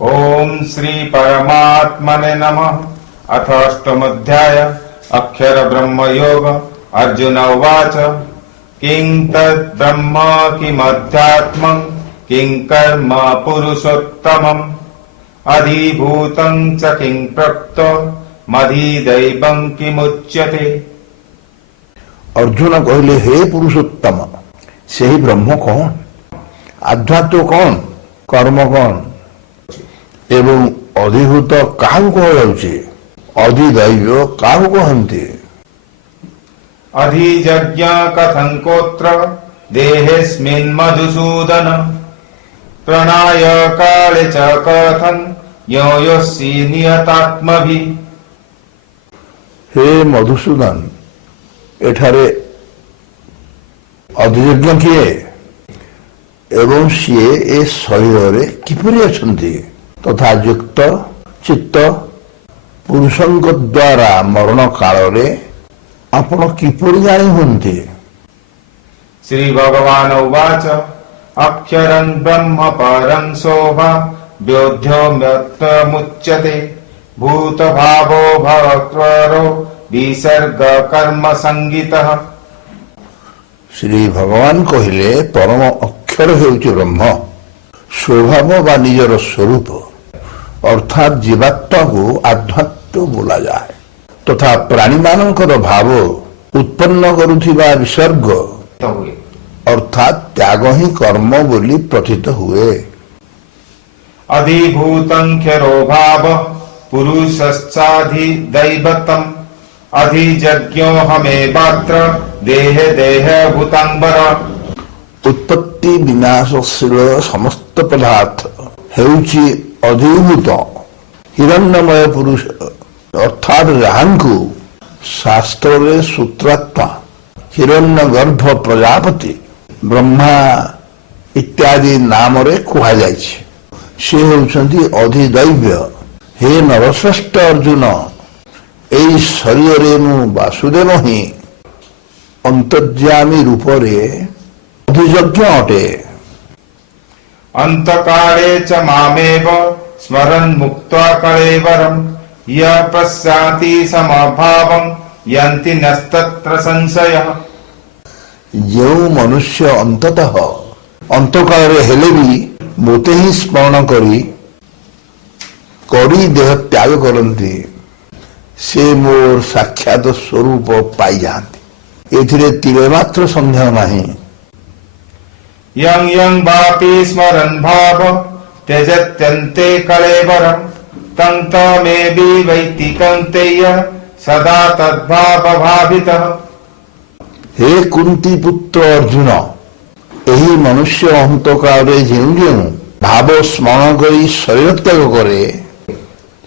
ओम श्री परमात्मने नमः। अथ अष्टमोऽध्याय अक्षर ब्रह्म योग। अर्जुन उवाच किं तद् ब्रह्म किमध्यात्मं किं कर्म पुरुषोत्तमम् अधिभूतं च किं प्रोक्तो मधिदैवं किमुच्यते। अर्जुन कहले हे पुरुषोत्तम से ही ब्रह्म कौन, आध्यात्म कौन, कर्म कौन एवं अधिभूत क्या कहुचे, अधिदैव क्या कहते। अधिजज्ञ कथं कोत्र देहेऽस्मिन् मधुसूदन प्रणाय काले च कथं योऽसि नियतात्मभिः। हे मधुसूदन एठारे अधियज्ञ किए एवं सी ए शरीर किपरि अछंती तथा युक्त चित्त पुरुषंक द्वारा मरण काल आपण किपरि जानी हुंती। श्री भगवान उवाच अक्षरं ब्रह्म परं सोहा व्योध्योम्यत्तमुच्यते भूतभावो भवत्वरो विसर्ग कर्म संगीतः। श्री भगवान कहले परम अक्षर हेउछि ब्रह्म, स्वभाव बा निजर स्वरूप अर्थात जीवात्मा को आध्यात्म बोला जाए तथा प्राणी मानकर भाव उत्पन्न करुथिबा विसर्ग अर्थात त्याग ही कर्म बोली प्रतीत हुए। अधिभूतं क्षरो भाव पुरुषश्चाधिदैवतम् अधिजज्ञो हमेवात्र देह देह भूतांबर। उत्पत्ति विनाशशील समस्त पदार्थ हेउछि अधिभूत हिरण्यमय पुरुष अर्थात जहांकु शास्त्र में सूत्रात्मा हिरण्यगर्भ प्रजापति ब्रह्मा इत्यादि नाम रे कहा जाइछि। से हेउछन्ति अधिदैव्य। हे नरश्रेष्ठ अर्जुन एई शरीर मु वासुदेव ही अंतर्यामी रूप रे अधियज्ञ अटे। अंतकाले च मामेव स्मरन् मुक्त्वा कलेवरम् यः पश्याति समभावं यन्ति नस्तत्र संशयः। जो मनुष्य अंततः अंतकाल हेले भी मोते ही स्मरण करी देह त्याग करती से मोर साक्षात स्वरूप पाई जाती। एथिरे तिले मात्र संदेह नहीं। यं यं वापि स्मरन् भाव त्यजत्यन्ते कलेवरम् तं तमेवि वैति कौन्तेय सदा तद्भावभावितः। हे कुंती पुत्र अर्जुन यही मनुष्य अंतकाल जेउ जेउ भाव स्मरण करी शरीर त्याग करे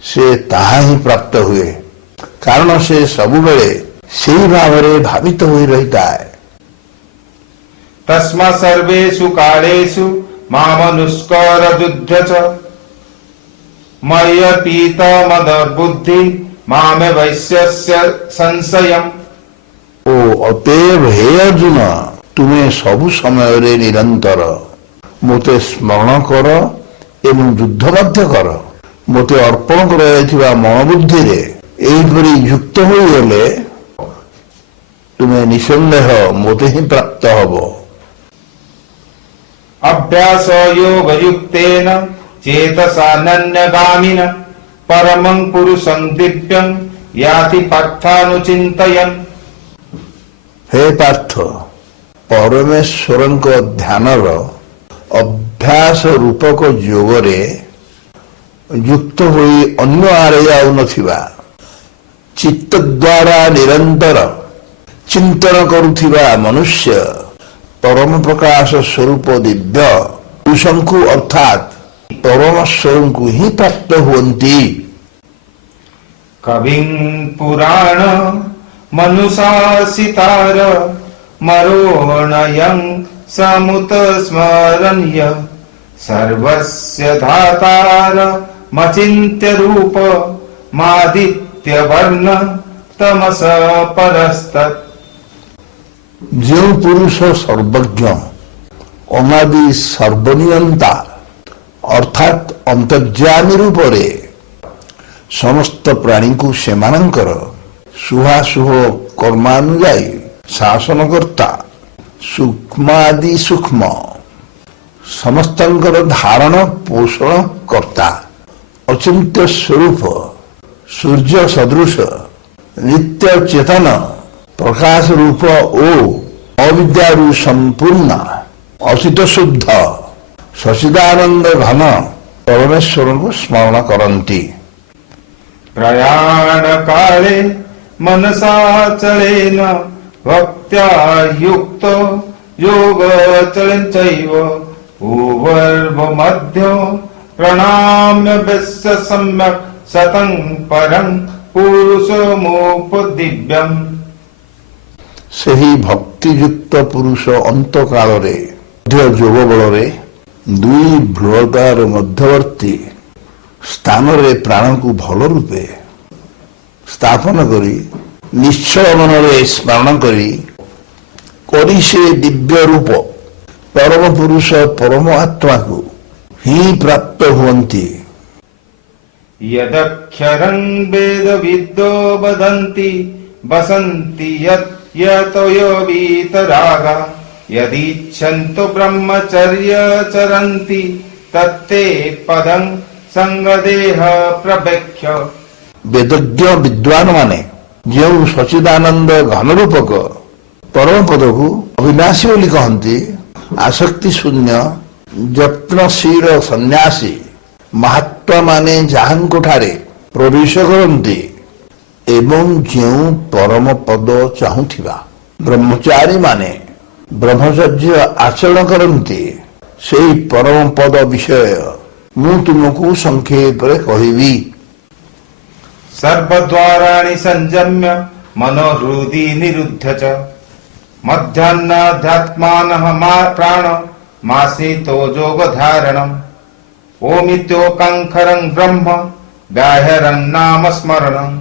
से ताहा ही प्राप्त हुए, कारण से सबुबेले सेही भाव रे भावित होई रहता है। तस्मा सर्वेषु कालेषु मामनुस्मरयुध्य च मय्यर्पित मदबुद्धि मामे वैश्यस्य संशयम्। ओ अतएव हे अर्जुन तुम्हें सबु समय रे निरंतर मोते स्मरण कर एवं युद्ध मध्य कर। मोते अर्पण कर मनोबुद्धि रे एहिपरि युक्त होई गले तुम्हें निसंदेह मोते ही प्राप्त हब। अभ्यास योग युक्तेन चेतसा नन्यगामिन परमं पुरुषं दिव्यं याति पार्थानुचिन्तयन्। हे पार्थ परमेश्वर ध्यान अभ्यास रूपक योग रे युक्त होई अन्य आड़े जाऊ नथिबा चित्त द्वारा निरंतर चिंतन करुथिबा मनुष्य परम प्रकाश स्वरूप दिव्य पुरुषंकु अर्थात परमेश्वरंकु ही प्राप्त हुवन्ति। कविं पुराण मनुशासितार मरोणयं समुत स्मरण्य सर्वस्य धातार मचिन्त्य रूप मादित्य वर्ण तमस परस्तत्। जो पुरुष सर्वज्ञ अनादि सर्वनियंता अर्थात अंतर्यामी रूपरे समस्त प्राणी को सेमानंकर शुभाशुभ कर्मानुजाई शासनकर्ता सूक्ष्मादि सूक्ष्म समस्तंकर धारण पोषण कर्ता अचिंत्य स्वरूप सूर्य सदृश नित्य चेतन प्रकाश रूप ओ अविद्यारु संपूर्ण असित शुद्ध सचिदानंद घन परमेश्वर को स्मरण करती। प्रयाण काले मनसाचलेन भक्त्या युक्तो योगचलेन चैव उवर्वमध्यो प्रणाम्य विश्व सम्यक् सतं परं पुरुषमुपदिव्यम्। ସେହି ଭକ୍ତିଯୁକ୍ତ ପୁରୁଷ ଅନ୍ତ କାଳରେ ମଧ୍ୟ ଯୋଗ ବଳରେ ଦୁଇ ଭ୍ରୁତାର ମଧ୍ୟବର୍ତ୍ତୀ ସ୍ଥାନରେ ପ୍ରାଣକୁ ଭଲ ରୂପେ ସ୍ଥାପନ କରି ନିଶ୍ଚୟ ମନରେ ସ୍ମରଣ କରି ସେ ଦିବ୍ୟ ରୂପ ପରମ ପୁରୁଷ ପରମ ଆତ୍ମାକୁ ହିଁ ପ୍ରାପ୍ତ ହୁଅନ୍ତି। यदक्षरं वेदविद्यो वदन्ति वसन्ति यतो वीतरागा यदीच्छन्तो ब्रह्मचर्य चरन्ति तत्ते पदं संगदेह प्रवेक्ष्य। वेदज्ञ विद्वान माने जो सचिदानंद घन रूपक परम पद को अविनाशी बोली कहती आसक्ति शून्य यत्नशील सन्यासी महात्मा माने जहांको ठारे प्रवेश करती एवं जो परम पद चाहूथिबा ब्रह्मचारी माने ब्रह्मचर्य आचरण करती से परम पद विषय मु तुमको संक्षेप कहबी। सर्वद्वाराणि संयम्य मनोहृदि निरुध्य च मध्याह्नाध्यात्मानः प्राण मासीतो योगधारणम् ओमित्योकाङ्खरं ब्रह्म व्याहरन् नाम स्मरणम्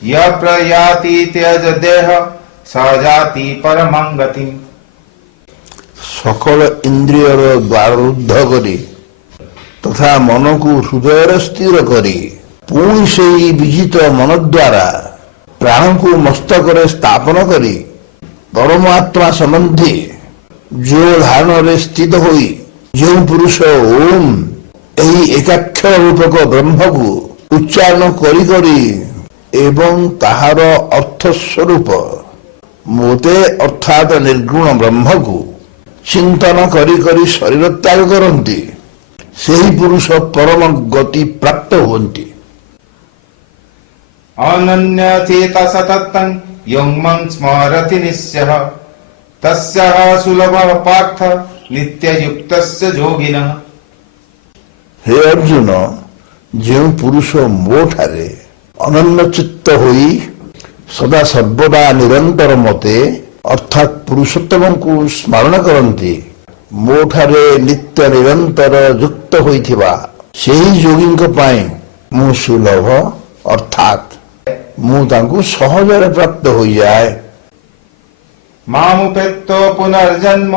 य प्रयाति त्यज देह सजाति परमं गतिम्। सकल इंद्रियर द्वारुद्ध करी तथा मन को हृदय स्थिर करी पुणी से विजित मन द्वारा प्राण को मस्तक स्थापन करी परमात्मा संबंधी जो धारण स्थित होई जो पुरुष ओम यही एकाक्षर रूपक ब्रह्म को उच्चारण करी करी एवं ताहार अर्थ स्वरूप मोते अर्थात निर्गुण ब्रह्म को चिंतन करी करी शरीर त्याग करती सही पुरुष परम गति प्राप्त होती। अनन्य चेता सततं यं स्मरति निश्चयः तस्यः सुलभः पार्थ नित्ययुक्तस्य योगिनः। हे अर्जुन जो पुरुष मो ठारे अनन्य चित्त होई सदा सर्वदा निरंतर मते अर्थात पुरुषोत्तम को स्मरण करती मो ठारे नित्य निरंतर युक्त होइथिबा सेही योगींक पाए मु सुलभ अर्थात मु तांको सहजरे प्राप्त हो जाए। मामुपेत्तो पुनर्जन्म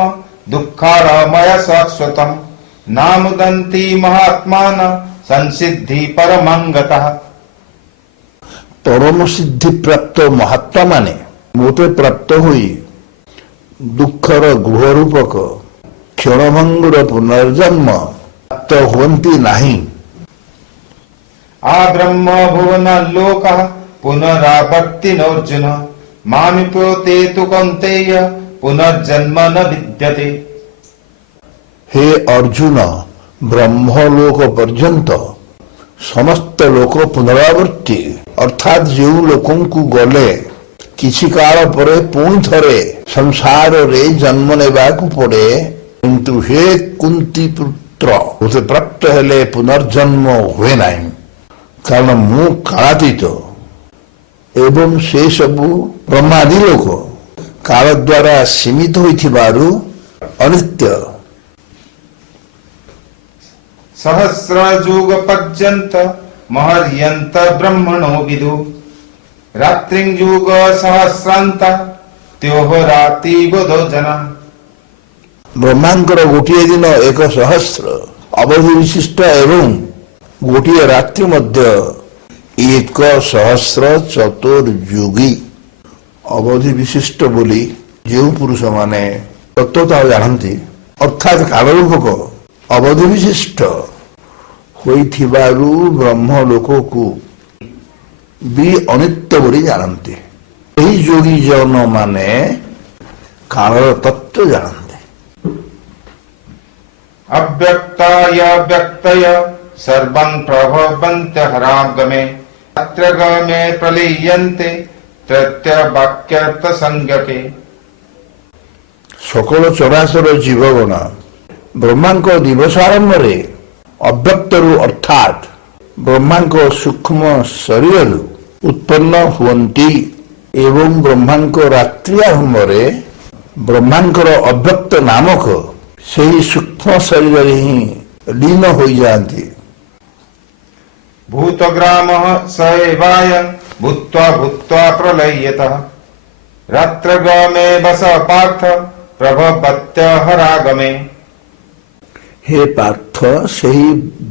दुःखारमय शाश्वतम् नामुदन्ति महात्मान संसिद्धि परमं गतः। परम सिद्धि प्राप्त महात्मा माने मोते प्राप्त हुई दुखर गृह रूपक क्षणभंगुर पुनर्जन्म प्राप्त हुवंती नहीं। आ ब्रह्म भुवन लोकः पुनरावर्तिनोऽर्जुन मामिप्योते तु कौन्तेय पुनर्जन्म न विद्यते। हे अर्जुन ब्रह्मलोक पर्यंत समस्त लोक पुनरावृत्ति अर्थात जो लोकों को गले किसी काल परे पुणी थरे संसार रे जन्म नेबा को पड़े किंतु हे कुंती पुत्र उसे प्राप्त हेले पुनर्जन्म हुए नहीं कारण मु कालातीत एवं से सबु ब्रह्मादि लोक काल द्वारा सीमित होइथिबारु अनित्य। सहस्र युग पर्यंत महर्यंत ब्रह्मणो विदु रात्रिं युग सहस्रांत त्योहराति बोधो जना। ब्रह्मांकर गोटे दिन 1 सहस्र ଅବଧି ବିଶିଷ୍ଟ ଏବଂ ଗୋଟିଏ ରାତ୍ରି ମଧ୍ୟ 1000 ଅବଧି ବିଶିଷ୍ଟ ବୋଲି ଯେଉଁ ପୁରୁଷମାନେ ତତ୍ତ୍ୱତା ଜାଣନ୍ତି ଅର୍ଥାତ୍ କାଳରୂପକ ଅବଧି ବିଶିଷ୍ଟ ହୋଇଥିବାରୁ ବ୍ରହ୍ମ ଲୋକକୁ ବି ଅନିତ୍ୟ ବୋଲି ଜାଣନ୍ତି। ଏହି ଯୋଗୀ ଜନମାନେ କାଳର ତତ୍ତ୍ୱ ଜାଣନ୍ତି। अव्यक्ताय व्यक्तय सर्वं प्रभवन्त्य हरागमे अत्रगमे प्रलीयन्ते तृतीय वाक्यार्थ संज्ञके। सकल चराचर जीवगण ब्रह्मांक दिवस आरंभरे अव्यक्तरु अर्थात ब्रह्मांक सूक्ष्म शरीर उत्पन्न हुअन्ति एवं ब्रह्मांक रात्रि आरंभरे ब्रह्मांकर अव्यक्त नामक ସେହି ସୂକ୍ଷ୍ମ ଶରୀରରେ ହିଁ ଲୀନ ହୋଇଯାଆନ୍ତି। भूतग्रामः स एवाय भूत्वा भूत्वा प्रलय्यतः रात्रगमे वस पार्थ प्रभवत्य हरागमे। हे पार्थ ସେହି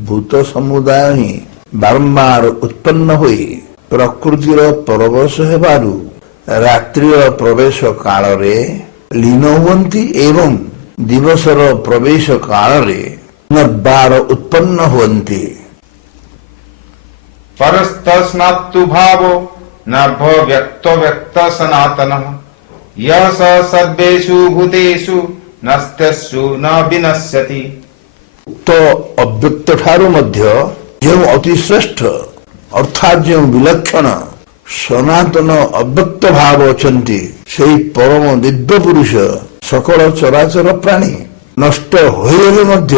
ଭୂତ ସମୁଦାୟ ହିଁ ବାରମ୍ବାର ଉତ୍ପନ୍ନ ହୋଇ ପ୍ରକୃତିର ପରବଶ ହେବାରୁ ରାତ୍ରିର ପ୍ରବେଶ କାଳରେ ଲୀନ ହୁଅନ୍ତି ଏବଂ ଦିବସର ପ୍ରବେଶ କାଳରେ ପୁନର୍ବାର ଉତ୍ପନ୍ନ ହୁଅନ୍ତି। परस्तस्मात्तु भावो नभो व्यक्तो व्यक्त सनातनः यः स सर्वेषु भूतेषु नस्त्यस्सु न विनश्यति। ଉକ୍ତ ଅବ୍ୟକ୍ତ ଠାରୁ ମଧ୍ୟ ଯେଉଁ ଅତି ଶ୍ରେଷ୍ଠ ଅର୍ଥାତ୍ ଯେଉଁ ବିଲକ୍ଷଣ ସନାତନ ଅବ୍ୟକ୍ତ ଭାବ ଅଛନ୍ତି ସେହି ପରମ ଦିବ୍ୟ ପୁରୁଷ सकल चराचर प्राणी नष्ट होइले मध्य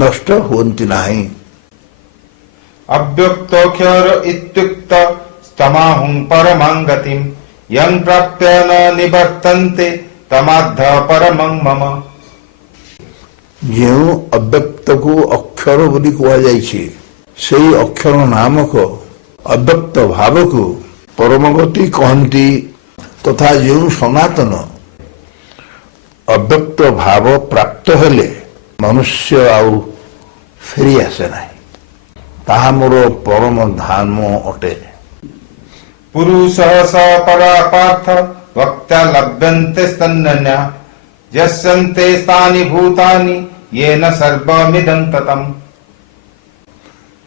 नष्ट हुअन्ति नाही। अव्यक्तोऽक्षर इत्युक्त स्तमाहुं परमां गतिं यं प्राप्य न निवर्तन्ते तमाद्ध परमं मम। ଯେଉଁ ଅବ୍ୟକ୍ତକୁ ଅକ୍ଷର ବୋଲି କୁହାଯାଇଛି ସେହି ଅକ୍ଷର ନାମକ ଅବ୍ୟକ୍ତ ଭାବକୁ ପରମଗତି କହନ୍ତି ତଥା ଯେଉଁ ସନାତନ ଅବ୍ୟକ୍ତ ଭାବ ପ୍ରାପ୍ତ ହେଲେ ମନୁଷ୍ୟ ଆଉ ଫେରି ଆସେ ନାହିଁ ତାହା ମୋର ପରମ ଧାମ ଅଟେ। पुरुषः स परापार्थ वक्ता लभ्यन्ते स्तन्यन्या यस्यन्ते स्थानि भूतानि येन सर्वमिदं ततम्।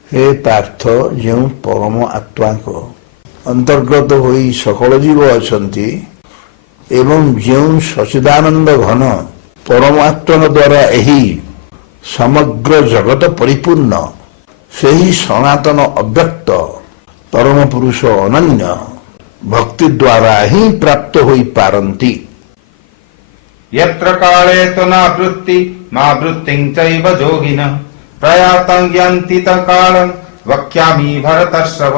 हे पार्थ ଯେଉଁ ପରମ ଆତ୍ମାଙ୍କ ଅନ୍ତର୍ଗତ ହୋଇ ସକଳ ଜୀବ ଅଛନ୍ତି ଏବଂ ଯେଉଁ ସଚିଦାନନ୍ଦ ଘନ ପରମାତ୍ମା ଦ୍ୱାରା ଏହି ସମଗ୍ର ଜଗତ ପରିପୂର୍ଣ୍ଣ ସେହି ସନାତନ ଅବ୍ୟକ୍ତ ପରମ ପୁରୁଷ ଅନନ୍ୟ ଭକ୍ତି ଦ୍ୱାରା ହିଁ ପ୍ରାପ୍ତ ହୋଇପାରନ୍ତି। यत्र काले तु न वृत्ति मा वृत्तिं चैव जोगिनः प्रयातं यान्ति तत्कालं वक्ष्यामि भरतर्षभ।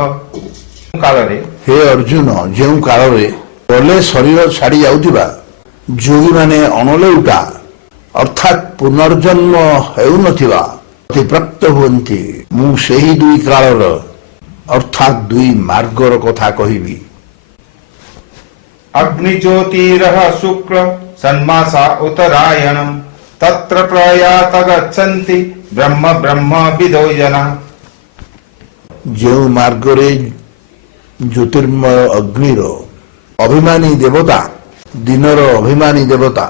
कालरे हे अर्जुन ଯେଉଁ କାଳରେ ଗଲେ ଶରୀର ଛାଡ଼ି ଯାଉଥିବା ଯୋଗୀମାନେ ଅଣଲେଉଟା ଅର୍ଥାତ୍ ପୁନର୍ଜନ୍ମ ହେଉନଥିବା ପ୍ରତିପ୍ରାପ୍ତ ହୁଅନ୍ତି ମୁଁ ସେହି ଦୁଇ କାଳର ଅର୍ଥାତ୍ ଦୁଇ ମାର୍ଗର କଥା କହିବି। अग्निज्योतिरः शुक्ल षण्मासा उत्तरायणं तत्र प्रयात गच्छन्ति ब्रह्म ब्रह्म विदो जनाः। ଯେଉଁ ମାର୍ଗରେ ଜ୍ୟୋତିର୍ମୟ ଅଗ୍ନିର ଅଭିମାନୀ ଦେବତା ଦିନର ଅଭିମାନୀ ଦେବତା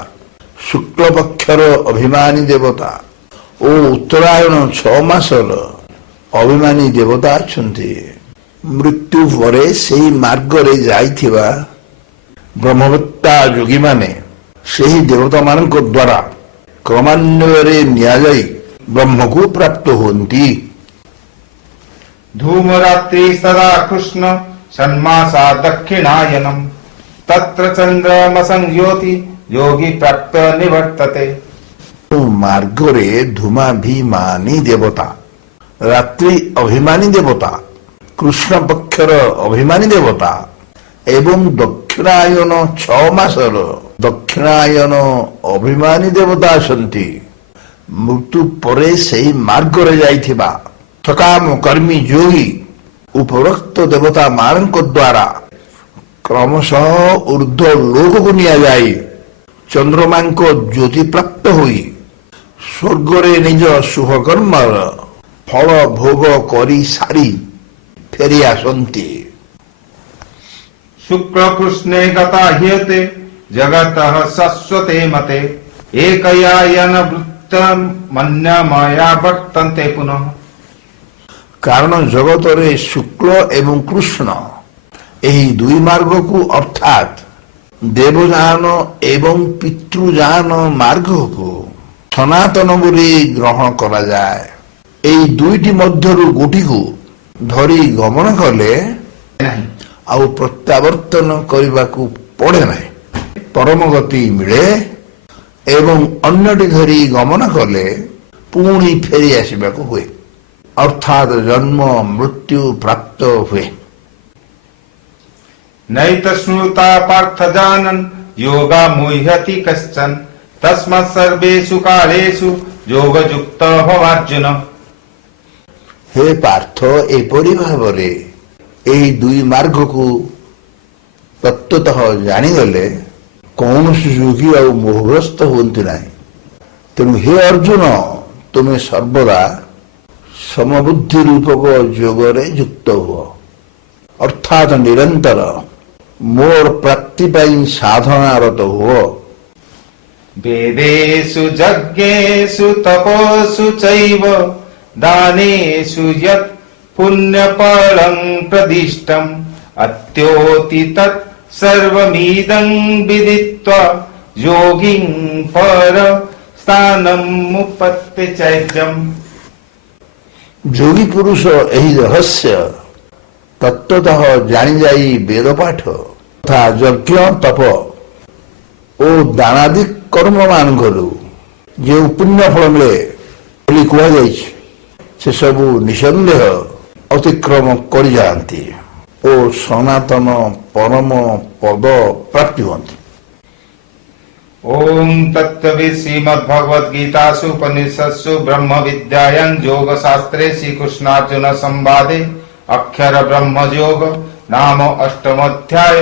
ଶୁକ୍ଳ ପକ୍ଷର ଅଭିମାନୀ ଦେବତା ଓ ଉତ୍ତରାୟଣ 6 ମାସର ଅଭିମାନୀ ଦେବତା ଅଛନ୍ତି ମୃତ୍ୟୁ ପରେ ସେହି ମାର୍ଗରେ ଯାଇଥିବା ବ୍ରହ୍ମବତ୍ତା ଯୋଗୀମାନେ ସେହି ଦେବତାମାନଙ୍କ ଦ୍ୱାରା କ୍ରମାନ୍ୱୟରେ ନିଆଯାଇ ବ୍ରହ୍ମକୁ ପ୍ରାପ୍ତ ହୁଅନ୍ତି। धूमरात्रि सदा कृष्ण षण्मासा दक्षिणायनम् तत्र चन्द्रमसंज्योति योगी प्राप्त निवर्तते। ମାର୍ଗରେ ଧୂମାଭିମାନୀ ଦେବତା ରାତ୍ରି ଅଭିମାନୀ ଦେବତା କୃଷ୍ଣ ପକ୍ଷର ଅଭିମାନୀ ଦେବତା ଏବଂ ଦକ୍ଷିଣାୟନ 6 ମାସର ଦକ୍ଷିଣାୟନ ଅଭିମାନୀ ଦେବତା ଅଛନ୍ତି ମୃତ୍ୟୁ ପରେ ସେହି ମାର୍ଗରେ ଯାଇଥିବା ସକାମ କର୍ମୀ ଯୋଗୀ ଉପରୋକ୍ତ ଦେବତା ମାନଙ୍କ ଦ୍ୱାରା କ୍ରମଶଃ ଉର୍ଦ୍ଧ୍ୱ ଲୋକକୁ ନିଆଯାଇ ଚନ୍ଦ୍ରମାଙ୍କ ଜ୍ୟୋତି ପ୍ରାପ୍ତ ହୋଇ ସ୍ୱର୍ଗରେ ନିଜ ଶୁଭକର୍ମର ଫଳ ଭୋଗ କରି ସାରି ଫେରି ଆସନ୍ତି। शुक्ल कृष्णे गता ह्येते जगतः शाश्वते मते एकयायन वृत्त मन्यमया वर्तन्ते पुनः। କାରଣ ଜଗତରେ ଶୁକ୍ଳ ଏବଂ କୃଷ୍ଣ ଏହି ଦୁଇ ମାର୍ଗକୁ ଅର୍ଥାତ୍ ଦେବଯାନ ଏବଂ ପିତୃଯାନ ମାର୍ଗକୁ ସନାତନ ବୋଲି ଗ୍ରହଣ କରାଯାଏ। ଏହି ଦୁଇଟି ମଧ୍ୟରୁ ଗୋଟିକୁ ଧରି ଗମନ କଲେ नहीं ଆଉ ପ୍ରତ୍ୟାବର୍ତ୍ତନ କରିବାକୁ ପଡେ ନାହିଁ, ପରମ ଗତି ମିଳେ ଏବଂ ଅନ୍ୟଟି ଧରି ଗମନ କଲେ ପୁଣି ଫେରି ଆସିବାକୁ ହୁଏ, ଅର୍ଥାତ୍ ଜନ୍ମ ମୃତ୍ୟୁ ପ୍ରାପ୍ତ ହୁଏ। नैतश्नुता पार्थ जानन् योगा मुह्यति कश्चन तस्मात् सर्वेषु कालेषु योगयुक्त भवार्जुन। ହେ ପାର୍ଥ, ଏପରି ଭାବରେ ଏହି ଦୁଇ ମାର୍ଗକୁ ତତ୍ତ୍ୱତଃ ଜାଣିଗଲେ କୌଣସି ଯୋଗୀ ଆଉ ମୋହଗ୍ରସ୍ତ ହୁଅନ୍ତି ନାହିଁ। ତେଣୁ ହେ ଅର୍ଜୁନ, ତୁମେ ସର୍ବଦା ସମବୁଦ୍ଧି ରୂପକ ଯୋଗରେ ଯୁକ୍ତ ହୁଅ, ଅର୍ଥାତ୍ ନିରନ୍ତର ମୋର ପ୍ରାପ୍ତି ପାଇଁ ସାଧନାରତ ହୁଅ। वेदेषु यज्ञेषु तपस्सु चैव दानेषु यत् पुण्यफलं प्रदिष्टम् अत्योति तत् सर्वमिदं विदित्वा योगिं पर स्थानमुपत्ति चैत्यम्। ଯୋଗୀ ପୁରୁଷ ଏହି ରହସ୍ୟ ତତ୍ତ୍ୱତଃ ଜାଣିଯାଇ ବେଦପାଠ ତଥା ଯଜ୍ଞ ତପ ଓ ଦାନାଦି କର୍ମମାନଙ୍କରୁ ଯେଉଁ ପୁଣ୍ୟ ଫଳ ମିଳେ ବୋଲି କୁହାଯାଇଛି, ସେସବୁ ନିଃସନ୍ଦେହ ଅତିକ୍ରମ କରିଯାଆନ୍ତି ଓ ସନାତନ ପରମ ପଦ ପ୍ରାପ୍ତି ହୁଅନ୍ତି। ओम तत्त्ववित् श्रीमद्भगवद्गीतासु उपनिषत्सु ब्रह्म विद्यायां योग शास्त्रे श्री कृष्णार्जुन संवादे अक्षर ब्रह्म योग नाम अष्टमोऽध्याय।